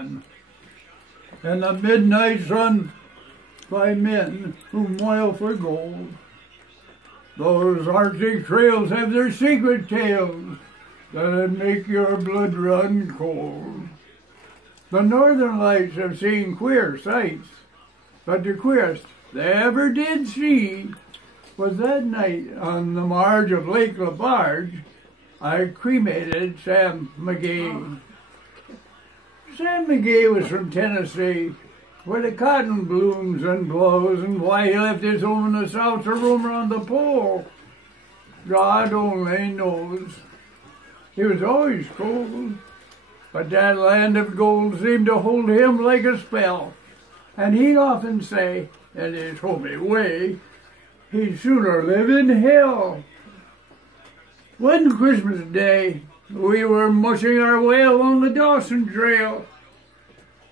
And the midnight sun by men who moil for gold. Those Arctic trails have their secret tales that'd make your blood run cold. The northern lights have seen queer sights, but the queerest they ever did see was that night on the marge of Lake Labarge. I cremated Sam McGee. Sam McGee was from Tennessee, where the cotton blooms and blows, and why he left his home in the South to roam around the pole, God only knows. He was always cold, but that land of gold seemed to hold him like a spell, and he'd often say, in his homey way, he'd sooner live in hell. One Christmas day, we were mushing our way along the Dawson Trail.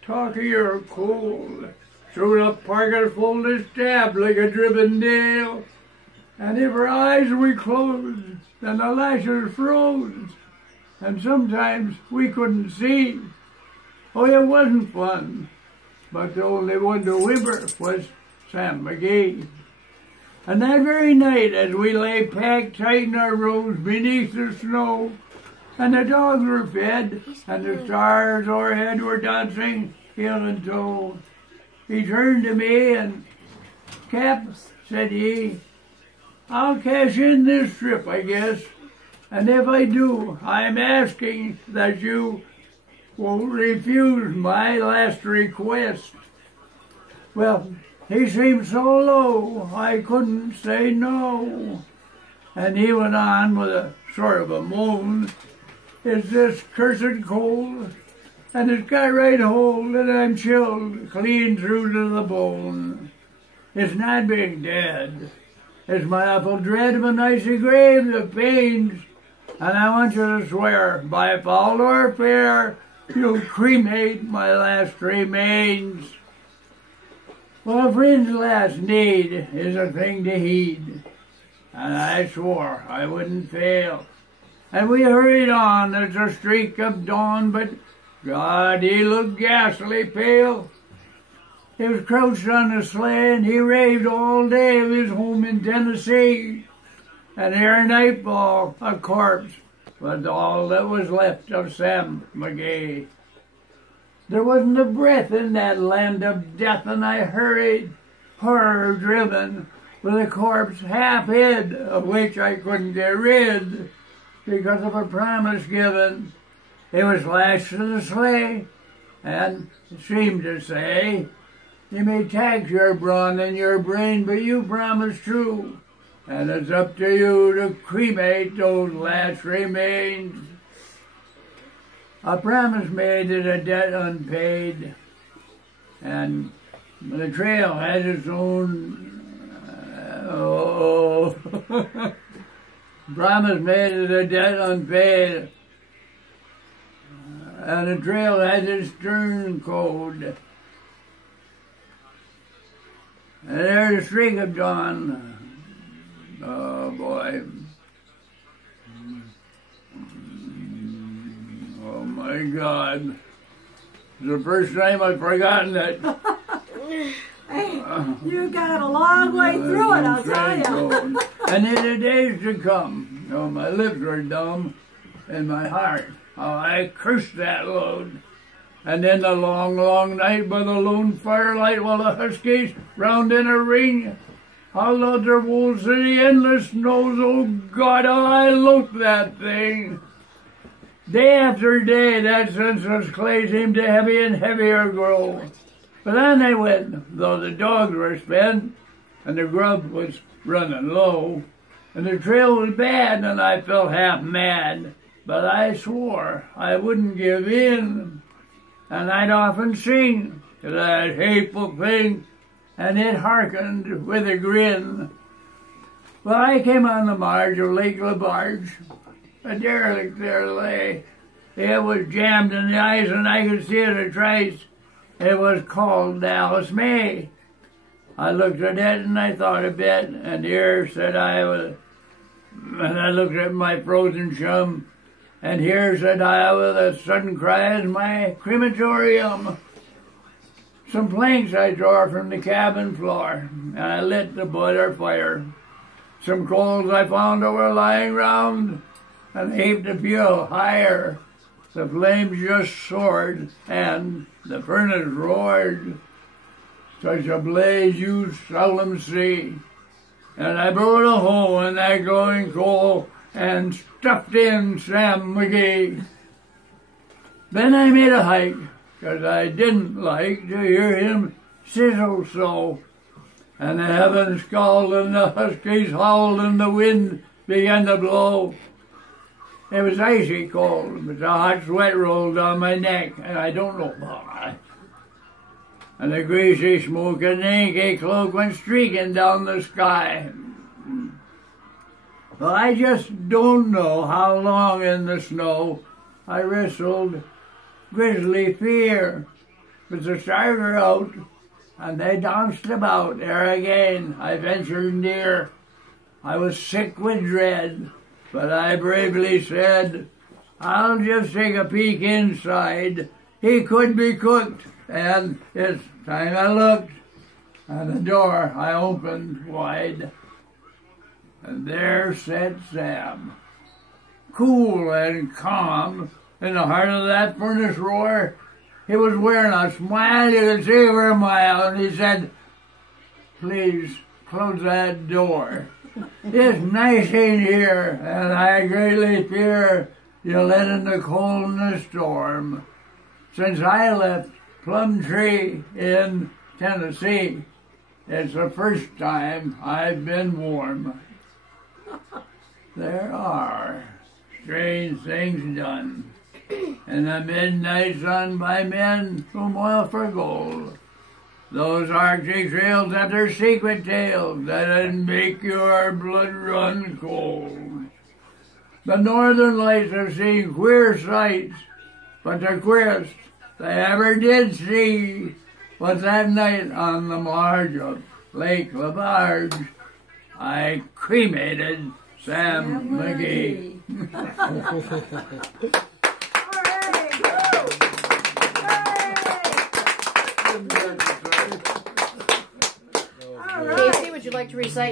Talk of your cold, through the parkers folded stab like a driven nail. And if our eyes were closed, then the lashes froze, and sometimes we couldn't see. Oh, it wasn't fun, but the only one to whimper was Sam McGee. And that very night, as we lay packed tight in our robes beneath the snow, and the dogs were fed, and the stars o'erhead were dancing heel and toe, he turned to me and, "Cap," said he, "I'll cash in this trip, I guess, and if I do, I'm asking that you won't refuse my last request." Well, he seemed so low, I couldn't say no. And he went on with a sort of a moan, "It's this cursed cold, and it's got right hold, and I'm chilled clean through to the bone. It's not being dead. It's my awful dread of an icy grave that pains, and I want you to swear, by foul or fair, you'll cremate my last remains." Well, a friend's last need is a thing to heed, and I swore I wouldn't fail. And we hurried on as a streak of dawn, but God, he looked ghastly pale. He was crouched on the sleigh, and he raved all day of his home in Tennessee. And ere nightfall, a corpse was all that was left of Sam McGee. There wasn't a breath in that land of death, and I hurried, horror-driven, with a corpse half hid, of which I couldn't get rid, because of a promise given. It was lashed to the sleigh, and it seemed to say, "You may tax your brawn and your brain, but you promise true, and it's up to you to cremate those last remains." A promise made is a debt unpaid, and the trail has its own, promise made is a debt unpaid, and the trail has its stern code. And there's a streak of dawn. Oh boy. Oh my God. It's the first time I've forgotten it. Hey, you got a long way through it, I'll tell you. And in the days to come, oh, my lips were dumb, and my heart, oh, I cursed that load. And in the long, long night by the lone firelight, while the huskies round in a ring, how loud their wolves in the endless snows, oh God, how I looked that thing. Day after day, that senseless clay seemed to heavy and heavier grow. But on they went, though the dogs were spent, and the grub was running low, and the trail was bad, and I felt half mad. But I swore I wouldn't give in, and I'd often sing to that hateful thing, and it hearkened with a grin. Well, I came on the marge of Lake Labarge. A derelict there lay. It was jammed in the ice, and I could see it a trace. It was called Dallas May. I looked at it, and I thought a bit, and here said I was, and I looked at my frozen chum, And here said I with a sudden cry is my crematorium. Some planks I tore from the cabin floor, and I lit the boiler fire. Some coals I found that were lying round, and heaped a few higher. The flames just soared, and the furnace roared. Such a blaze you seldom see. And I burrowed a hole in that glowing coal and stuffed in Sam McGee. Then I made a hike, 'cause I didn't like to hear him sizzle so. And the heavens scowled and the huskies howled and the wind began to blow. It was icy cold, but the hot sweat rolled down my neck, and I don't know why. And the greasy smoke and the inky cloak went streaking down the sky. Well, I just don't know how long in the snow I wrestled grisly fear. But the stars were out, and they danced about. Ere again I ventured near. I was sick with dread, but I bravely said, I'll just take a peek inside. He could be cooked, and it's time I looked, and the door I opened wide. And there sat Sam, cool and calm, in the heart of that furnace roar. He was wearing a smile you could see over a mile, and he said, please close that door. It's nice in here, and I greatly fear you'll let in the cold and the storm. Since I left Plum Tree in Tennessee, it's the first time I've been warm. There are strange things done in the midnight sun by men who moil for gold. Those Arctic trails have their secret tales that'd make your blood run cold. The northern lights have seen queer sights, but the queerest they ever did see was that night on the marge of Lake Labarge. I cremated Sam McGee. All right. Casey, would you like to recite?